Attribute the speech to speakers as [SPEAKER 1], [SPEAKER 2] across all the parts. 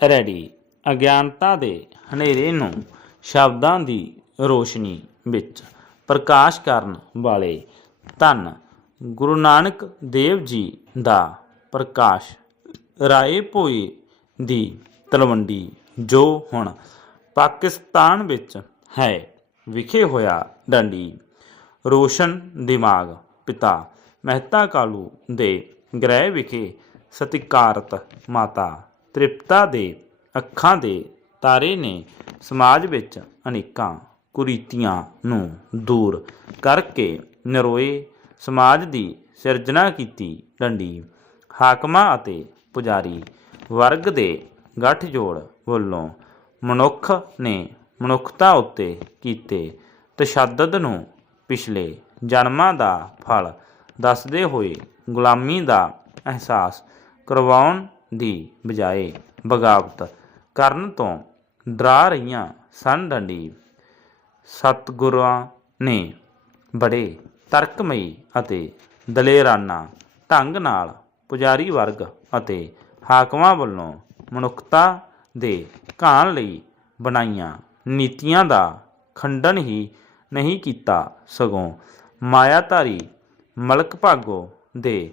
[SPEAKER 1] Ready. ਅਗਿਆਨਤਾ ਦੇ ਹਨੇਰੇ ਨੂੰ ਸ਼ਬਦਾਂ ਦੀ ਰੋਸ਼ਨੀ ਵਿੱਚ ਪ੍ਰਕਾਸ਼ ਕਰਨ ਵਾਲੇ ਧੰਨ ਗੁਰੂ ਨਾਨਕ ਦੇਵ ਜੀ ਦਾ ਪ੍ਰਕਾਸ਼ ਰਾਏ ਭੋਏ ਦੀ ਤਲਵੰਡੀ, ਜੋ ਹੁਣ ਪਾਕਿਸਤਾਨ ਵਿੱਚ ਹੈ, ਵਿਖੇ ਹੋਇਆ ਡੰਡੀ। ਰੋਸ਼ਨ ਦਿਮਾਗ ਪਿਤਾ ਮਹਿਤਾ ਕਾਲੂ ਦੇ ਗ੍ਰਹਿ ਵਿਖੇ ਸਤਿਕਾਰਤ ਮਾਤਾ ਤ੍ਰਿਪਤਾ ਦੇ ਅੱਖਾਂ ਦੇ ਤਾਰੇ ਨੇ ਸਮਾਜ ਵਿੱਚ ਅਨੇਕਾਂ ਕੁਰੀਤੀਆਂ ਨੂੰ ਦੂਰ ਕਰਕੇ ਨਰੋਏ ਸਮਾਜ ਦੀ ਸਿਰਜਣਾ ਕੀਤੀ ਡੰਡੀ, ਹਾਕਮਾਂ ਅਤੇ ਪੁਜਾਰੀ ਵਰਗ ਦੇ ਗੱਠਜੋੜ ਵੱਲੋਂ ਮਨੁੱਖ ਨੇ ਮਨੁੱਖਤਾ ਉੱਤੇ ਕੀਤੇ ਤਸ਼ੱਦਦ ਨੂੰ ਪਿਛਲੇ ਜਨਮਾਂ ਦਾ ਫਲ ਦੱਸਦੇ ਹੋਏ ਗੁਲਾਮੀ ਦਾ ਅਹਿਸਾਸ ਕਰਵਾਉਣ ਦੀ ਬਜਾਏ ਬਗਾਵਤ ਕਰਨ ਤੋਂ ਡਰਾ ਰਹੀਆਂ ਸਨ ਡੰਡੀ ਸਤਿਗੁਰਾਂ ਨੇ ਬੜੇ ਤਰਕਮਈ ਅਤੇ ਦਲੇਰਾਨਾ ਢੰਗ ਨਾਲ ਪੁਜਾਰੀ ਵਰਗ ਅਤੇ ਹਾਕਮਾਂ ਵੱਲੋਂ ਮਨੁੱਖਤਾ ਦੇ ਘਾਣ ਲਈ ਬਣਾਈਆਂ ਨੀਤੀਆਂ ਦਾ ਖੰਡਨ ਹੀ ਨਹੀਂ ਕੀਤਾ ਸਗੋਂ ਮਾਇਆਧਾਰੀ ਮਲਕ ਭਾਗੋ ਦੇ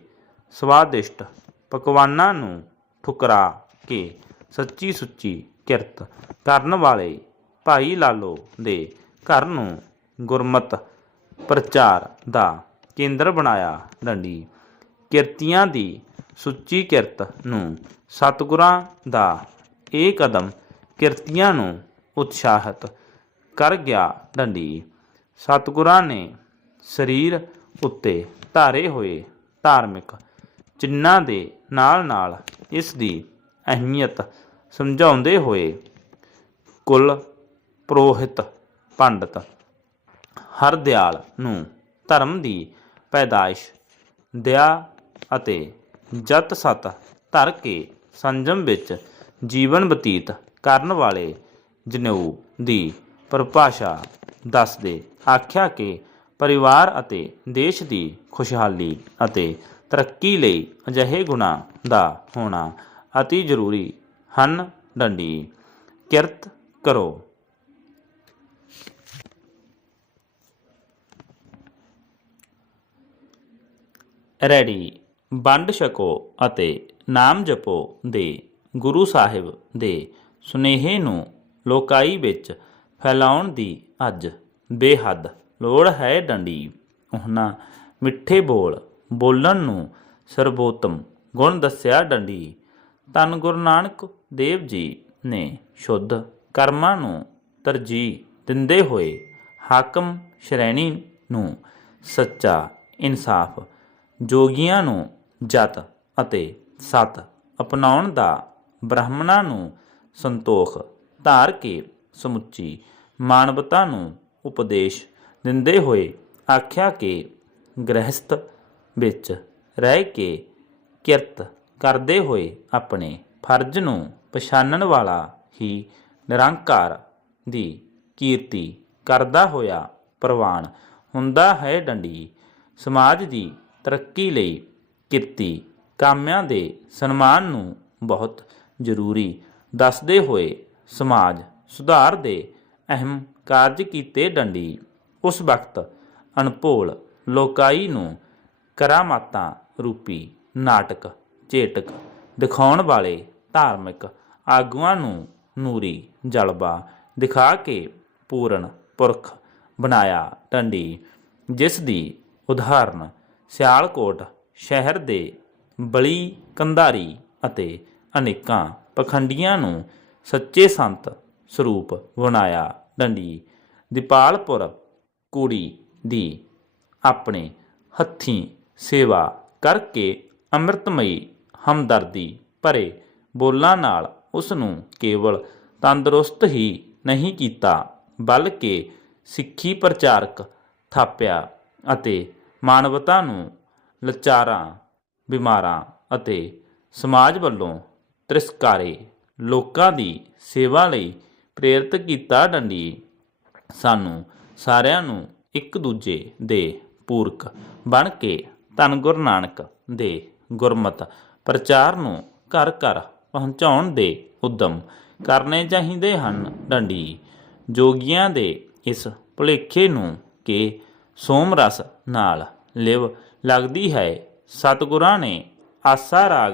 [SPEAKER 1] ਸਵਾਦਿਸ਼ਟ ਪਕਵਾਨਾਂ ਨੂੰ ਠੁਕਰਾ ਕੇ ਸੱਚੀ ਸੁੱਚੀ ਕਿਰਤ ਕਰਨ ਵਾਲੇ ਭਾਈ ਲਾਲੋ ਦੇ ਘਰ ਨੂੰ ਗੁਰਮਤ ਪ੍ਰਚਾਰ ਦਾ ਕੇਂਦਰ ਬਣਾਇਆ ਡੰਡੀ। ਕਿਰਤੀਆਂ ਦੀ ਸੁੱਚੀ ਕਿਰਤ ਨੂੰ ਸਤਿਗੁਰਾਂ ਦਾ ਇਹ ਕਦਮ ਕਿਰਤੀਆਂ ਨੂੰ ਉਤਸ਼ਾਹਿਤ ਕਰ ਗਿਆ ਡੰਡੀ। ਸਤਿਗੁਰਾਂ ਨੇ ਸਰੀਰ ਉੱਤੇ ਧਾਰੇ ਹੋਏ ਧਾਰਮਿਕ ਚਿੰਨਾਂ ਦੇ ਨਾਲ-ਨਾਲ ਇਸ ਦੀ ਅਹਿਮੀਅਤ ਸਮਝਾਉਂਦੇ ਹੋਏ ਕੁਲ ਪ੍ਰੋਹਿਤ ਪੰਡਤ ਹਰਦਿਆਲ ਨੂੰ ਧਰਮ ਦੀ ਪੈਦਾਇਸ਼, ਦਇਆ ਅਤੇ ਜਤ ਸਤ ਧਰ ਕੇ ਸੰਜਮ ਵਿੱਚ ਜੀਵਨ ਬਤੀਤ ਕਰਨ ਵਾਲੇ ਜਨੇਊ ਦੀ ਪਰਿਭਾਸ਼ਾ ਦੱਸਦੇ, ਆਖਿਆ ਕਿ ਪਰਿਵਾਰ ਅਤੇ ਦੇਸ਼ ਦੀ ਖੁਸ਼ਹਾਲੀ ਅਤੇ ਤਰੱਕੀ ਲਈ ਅਜਿਹੇ ਗੁਣਾਂ ਦਾ ਹੋਣਾ ਅਤੀ ਜ਼ਰੂਰੀ ਹਨ ਡੰਡੀ। ਕਿਰਤ ਕਰੋ। ਰੈਡੀ। ਵੰਡ ਛਕੋ ਅਤੇ ਨਾਮ ਜਪੋ ਦੇ ਗੁਰੂ ਸਾਹਿਬ ਦੇ ਸੁਨੇਹੇ ਨੂੰ ਲੋਕਾਈ ਵਿੱਚ ਫੈਲਾਉਣ ਦੀ ਅੱਜ ਬੇਹੱਦ ਲੋੜ ਹੈ ਡੰਡੀ। ਉਹਨਾਂ ਮਿੱਠੇ ਬੋਲ ਬੋਲਣ ਨੂੰ ਸਰਬੋਤਮ ਗੁਣ ਦੱਸਿਆ ਡੰਡੀ। ਧੰਨ ਗੁਰੂ ਨਾਨਕ ਦੇਵ ਜੀ ਨੇ ਸ਼ੁੱਧ ਕਰਮਾਂ ਨੂੰ ਤਰਜੀਹ ਦਿੰਦੇ ਹੋਏ ਹਾਕਮ ਸ਼੍ਰੇਣੀ ਨੂੰ ਸੱਚਾ ਇਨਸਾਫ, ਜੋਗੀਆਂ ਨੂੰ ਜਤ ਅਤੇ ਸਤ ਅਪਣਾਉਣ ਦਾ ਬ੍ਰਾਹਮਣਾਂ ਨੂੰ ਸੰਤੋਖ ਧਾਰ ਕੇ ਸਮੁੱਚੀ ਮਾਨਵਤਾ ਨੂੰ ਉਪਦੇਸ਼ ਦਿੰਦੇ ਹੋਏ ਆਖਿਆ ਕਿ ਗ੍ਰਹਿਸਥ ਵਿੱਚ ਰਹਿ ਕੇ ਕਿਰਤ ਕਰਦੇ ਹੋਏ ਆਪਣੇ ਫਰਜ਼ ਨੂੰ ਪਛਾਣਨ ਵਾਲਾ ਹੀ ਨਿਰੰਕਾਰ ਦੀ ਕੀਰਤੀ ਕਰਦਾ ਹੋਇਆ ਪ੍ਰਵਾਨ ਹੁੰਦਾ ਹੈ ਡੰਡੀ। ਸਮਾਜ ਦੀ ਤਰੱਕੀ ਲਈ ਕਿਰਤੀ ਕਾਮਿਆਂ ਦੇ ਸਨਮਾਨ ਨੂੰ ਬਹੁਤ ਜ਼ਰੂਰੀ ਦੱਸਦੇ ਹੋਏ ਸਮਾਜ ਸੁਧਾਰ ਦੇ ਅਹਿਮ ਕਾਰਜ ਕੀਤੇ ਡੰਡੀ। ਉਸ ਵਕਤ ਅਨਪੋਲ ਲੋਕਾਈ ਨੂੰ ਕਰਾਮਾਤਾਂ ਰੂਪੀ ਨਾਟਕ ਚੇਟਕ ਦਿਖਾਉਣ ਵਾਲੇ ਧਾਰਮਿਕ ਆਗੂਆਂ ਨੂੰ ਨੂਰੀ ਜਲਵਾ ਦਿਖਾ ਕੇ ਪੂਰਨ ਪੁਰਖ ਬਣਾਇਆ ਟੰਡੀ, ਜਿਸ ਦੀ ਉਦਾਹਰਨ ਸਿਆਲਕੋਟ ਸ਼ਹਿਰ ਦੇ ਬਲੀ ਕੰਧਾਰੀ ਅਤੇ ਅਨੇਕਾਂ ਪਖੰਡੀਆਂ ਨੂੰ ਸੱਚੇ ਸੰਤ ਸਰੂਪ ਬਣਾਇਆ ਡੰਡੀ ਦੀਪਾਲਪੁਰ ਕੁੜੀ ਦੀ ਆਪਣੇ ਹੱਥੀਂ ਸੇਵਾ ਕਰਕੇ ਅੰਮ੍ਰਿਤਮਈ ਹਮਦਰਦੀ ਭਰੇ ਬੋਲਾਂ ਨਾਲ ਉਸ ਨੂੰ ਕੇਵਲ ਤੰਦਰੁਸਤ ਹੀ ਨਹੀਂ ਕੀਤਾ, ਬਲਕਿ ਸਿੱਖੀ ਪ੍ਰਚਾਰਕ ਥਾਪਿਆ ਅਤੇ ਮਾਨਵਤਾ ਨੂੰ ਲਚਾਰਾਂ, ਬਿਮਾਰਾਂ ਅਤੇ ਸਮਾਜ ਵੱਲੋਂ ਤਿਰਸਕਾਰੇ ਲੋਕਾਂ ਦੀ ਸੇਵਾ ਲਈ ਪ੍ਰੇਰਿਤ ਕੀਤਾ ਡੰਡੀ। ਸਾਨੂੰ ਸਾਰਿਆਂ ਨੂੰ ਇੱਕ ਦੂਜੇ ਦੇ ਪੂਰਕ ਬਣ ਕੇ ਧੰਨ ਗੁਰੂ ਨਾਨਕ ਦੇ ਗੁਰਮਤ, ਪ੍ਰਚਾਰ ਨੂੰ ਘਰ ਘਰ ਪਹੁੰਚਾਉਣ ਦੇ ਉਦਮ ਕਰਨੇ ਚਾਹੀਦੇ ਹਨ। ਡੰਡੀ, ਜੋਗੀਆਂ ਦੇ ਇਸ ਭੁਲੇਖੇ ਨੂੰ ਕਿ ਸੋਮ ਰਸ ਨਾਲ ਲਿਵ ਲੱਗਦੀ ਹੈ। ਸਤਿਗੁਰਾਂ ਨੇ ਆਸਾ ਰਾਗ